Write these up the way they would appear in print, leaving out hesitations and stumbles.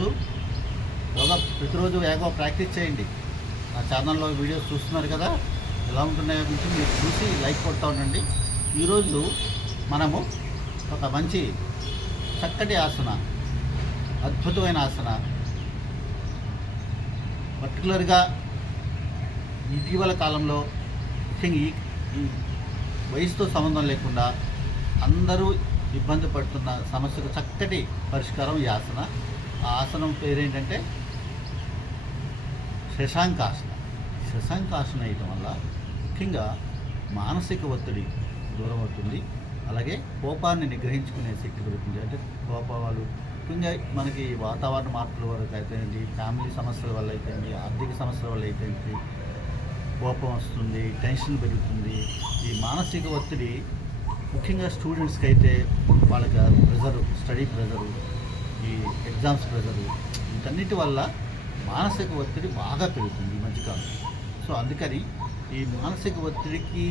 ఈరోజు ప్రతిరోజు యోగా ప్రాక్టీస్ చేయండి. నా ఛానల్లో వీడియోస్ చూస్తున్నారు కదా, ఎలా ఉంటున్నాయో కొంచెం మీరు చూసి లైక్ కొడతా ఉండండి. ఈరోజు మనము ఒక మంచి చక్కటి ఆసన, అద్భుతమైన ఆసన, పర్టికులర్గా ఇటీవల కాలంలో ముఖ్యంగా ఈ వయసుతో సంబంధం లేకుండా అందరూ ఇబ్బంది పడుతున్న సమస్యకు చక్కటి పరిష్కారం ఈ ఆసన. ఆ ఆసనం పేరేంటంటే శశాంకాసన. శశాంకాసన వేయటం వల్ల ముఖ్యంగా మానసిక ఒత్తిడి దూరం అవుతుంది, అలాగే కోపాన్ని నిగ్రహించుకునే శక్తి పెరుగుతుంది. అంటే కోపాలు ముఖ్యంగా మనకి వాతావరణ మార్పుల వరకు అయితేంటి, ఫ్యామిలీ సమస్యల వల్ల అయితేంటి, ఆర్థిక సమస్యల వల్ల అయితేంటి కోపం వస్తుంది, టెన్షన్ పెరుగుతుంది. ఈ మానసిక ఒత్తిడి ముఖ్యంగా స్టూడెంట్స్కి అయితే వాళ్ళకి ప్రెజరు, స్టడీ ప్రెజరు, ఈ ఎగ్జామ్స్ ప్రెజరు, వీటన్నిటి వల్ల మానసిక ఒత్తిడి బాగా పెరుగుతుంది ఈ మధ్యకాలం. సో అందుకని ఈ మానసిక ఒత్తిడికి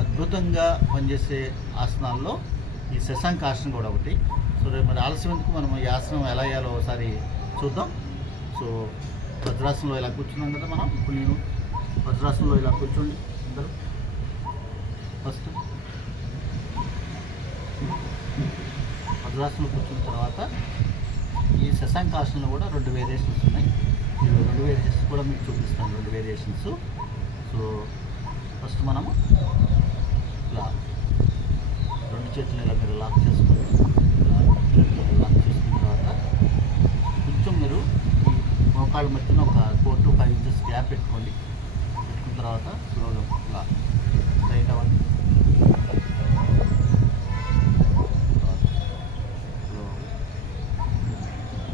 అద్భుతంగా పనిచేసే ఆసనాల్లో ఈ శశాంకాసనం కూడా ఒకటి. సో రేపు మరి ఆలస్యం ఎందుకు, మనం ఈ ఆసనం ఎలా వేయాలో ఒకసారి చూద్దాం. సో వజ్రాసనంలో ఇలా కూర్చున్నాం కదా మనం. ఇప్పుడు నేను వజ్రాసనంలో ఇలా కూర్చోండి అందరూ. ఫస్ట్ వజ్రాసనంలో కూర్చున్న తర్వాత ఈ శశాంకాసనంలో కూడా 2 వేరియేషన్స్ ఉన్నాయి. ఈ 2 వేరియేషన్స్ కూడా మీకు చూపిస్తాను, 2 వేరియేషన్స్. సో ఫస్ట్ మనము ఇలా 2 చేతులు ఇలా మీరు లాక్ చేసుకొని, లాక్ చేసుకున్న తర్వాత కొంచెం మీరు మోకాళ్ళ మధ్యన ఒక 4 to 5 inches గ్యాప్ పెట్టుకోండి. పెట్టుకున్న తర్వాత స్లోగా ఇలా రైట్ అవ్వండి.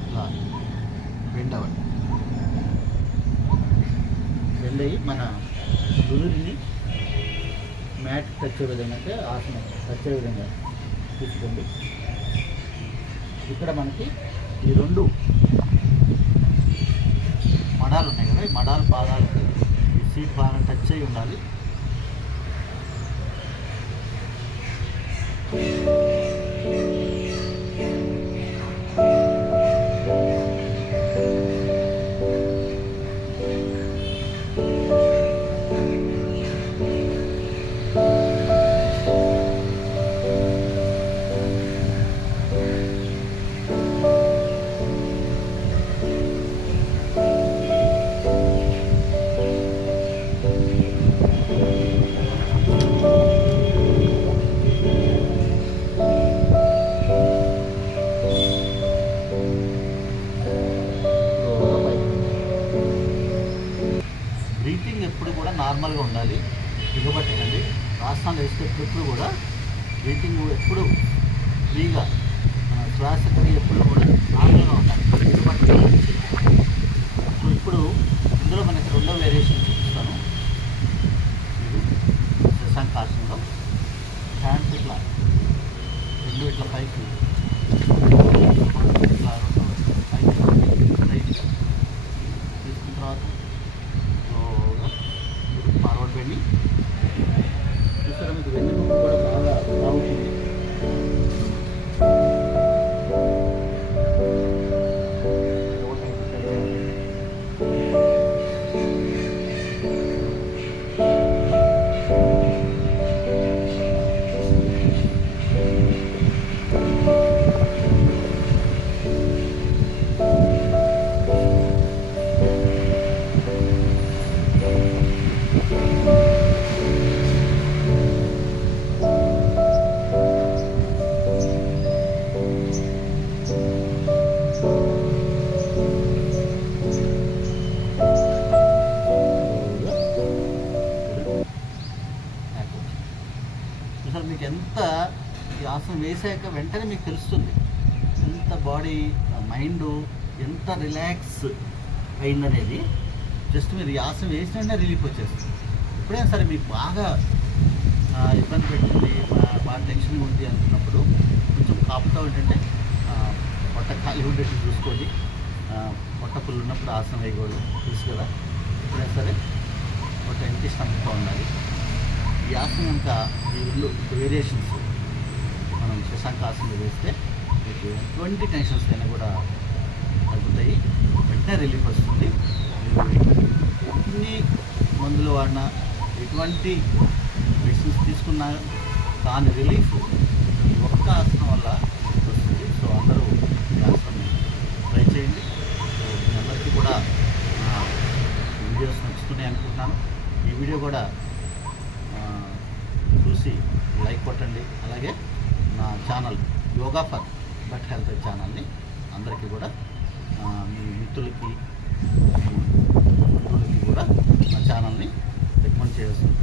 ఇలా బెండ్ అవ్వండి. బెండ్ అయ్యి మన నుదురిని మ్యాట్ టచ్ అయ్యే విధంగా, అంటే ఆసనం టచ్ అయ్యే విధంగా తీసుకోండి. ఇక్కడ మనకి ఈ 2 మడాలు ఉన్నాయి కదా, ఈ మడాలు పాదాలకి ఈ సీట్ బాగా టచ్ అయ్యి ఉండాలి. బ్రీతింగ్ ఎప్పుడు కూడా నార్మల్గా ఉండాలి, దిగబట్టకండి. ఆసనాలు వేసేటప్పుడు కూడా బ్రీతింగ్ ఎప్పుడు ఫ్రీగా, శ్వాసక్రియ ఎప్పుడు కూడా నార్మల్గా ఉండాలి, దిగబట్టకండి. సో ఇప్పుడు ఇందులో మనకి 2వ వేరియేషన్ చూపిస్తాను. ఇది శశాంకాసనంలో హ్యాండ్స్ ఇట్లా 2 ఇట్లా పైకి, ఇట్లా 2 పైకి రైట్గా తీసుకున్న తర్వాత ఫార్వర్డ్ బెండి. చూసారా, మీకు వెన్నుముక్క కూడా బాగా బాగుంటుంది. మీకు ఎంత ఈ ఆసనం వేసాక వెంటనే మీకు తెలుస్తుంది ఎంత బాడీ, మైండ్ ఎంత రిలాక్స్ అయిందనేది. జస్ట్ మీరు ఈ ఆసనం వేసినా రిలీఫ్ వచ్చేస్తుంది. ఎప్పుడైనా సరే మీకు బాగా ఇబ్బంది పెట్టింది, బాగా టెన్షన్గా ఉంది అనుకున్నప్పుడు కొంచెం కాపుతా ఏంటంటే పొట్ట ఖాళీ ఉండేట్టు చూసుకోండి. పొట్ట పుల్లు ఉన్నప్పుడు ఆసనం వేయకూడదు, తెలుసు కదా. ఎప్పుడైనా సరే పొట్ట ఎంటీ స్టమక్గా ఉండాలి. ఈ ఆసనం ఇంకా ఈ 2 వేరియేషన్స్ మనం శశాంకాసనం వేస్తే మీకు ఎటువంటి టెన్షన్స్ అయినా కూడా తగ్గుతాయి, వెంటనే రిలీఫ్ వస్తుంది. మీరు ఎన్ని మందులు వాడినా, ఎటువంటి మెడిసిన్స్ తీసుకున్నా దాని రిలీఫ్ ఈ ఒక్క ఆసనం వల్ల వస్తుంది. సో అందరూ ఈ ఆసనం ట్రై చేయండి. సో మీ అందరికీ కూడా వీడియోస్ నచ్చుతున్నాయి అనుకుంటున్నాను. ఈ వీడియో కూడా చూసి లైక్ కొట్టండి. అలాగే నా channel yoga for better health ఛానల్ని అందరికీ కూడా మీ మిత్రులకి, మీ బంధువులకి కూడా నా ఛానల్ని రికమెండ్ చేయాల్సింది.